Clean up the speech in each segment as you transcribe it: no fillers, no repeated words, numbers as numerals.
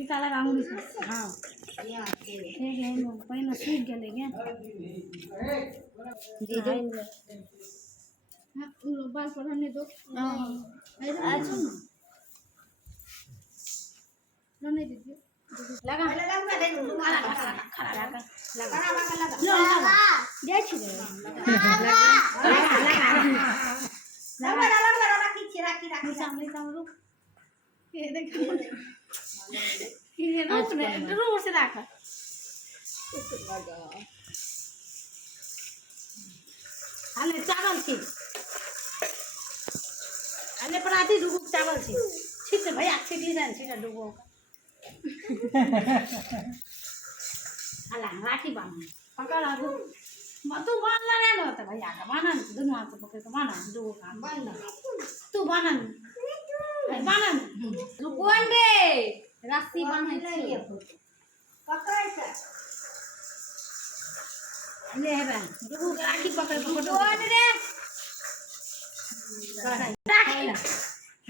टीका लगा मुड़ी से हाँ ठीक है पहले सूख गए क्या जीजू हाँ बाल पढ़ने दो अच्छा रहने दीजिए लगा खड़ा लगा जाए छी ये देखो ये ना से रखा अरे चावल छी अरे पराठी डुगु चावल छी छिट भैया छिटी जान छिटा डुगु अला राखी बांध पकड़ आ तू बांधना नहीं होता भैया का बांधन दोनों हाथ से पकड़ के बांधन डुगु का बांध तू बांधन बांधन कौन रे रस्सी बांधे छी पकड़ के ले है बहन डुगु के राखी पकड़ पकड़ कौन रे राखी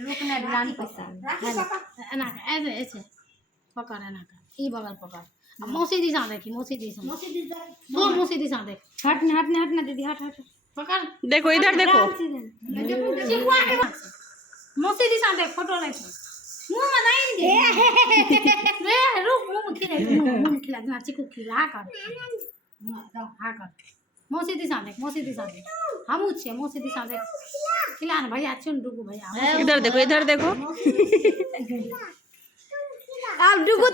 रुकने बुलानी पैसा एना का ऐसे ऐसे पकड़ एना का ई बगल पकड़ अब मौसी दिशा देखी मौसी दिशा मौसी दिशा देख हटने दीदी हट पकड़ देखो इधर देखो मौसी दिशा देख फोटो ले मुंह में नहीं दे रे रुक मुंह में खिला मुंह में खिला ना चिकू खिला कर हाँ कर मौसी दिशा देख हम छे मौसी दिशा देख खिला ना भैया चुन डुगु भैया इधर देखो अब डुगु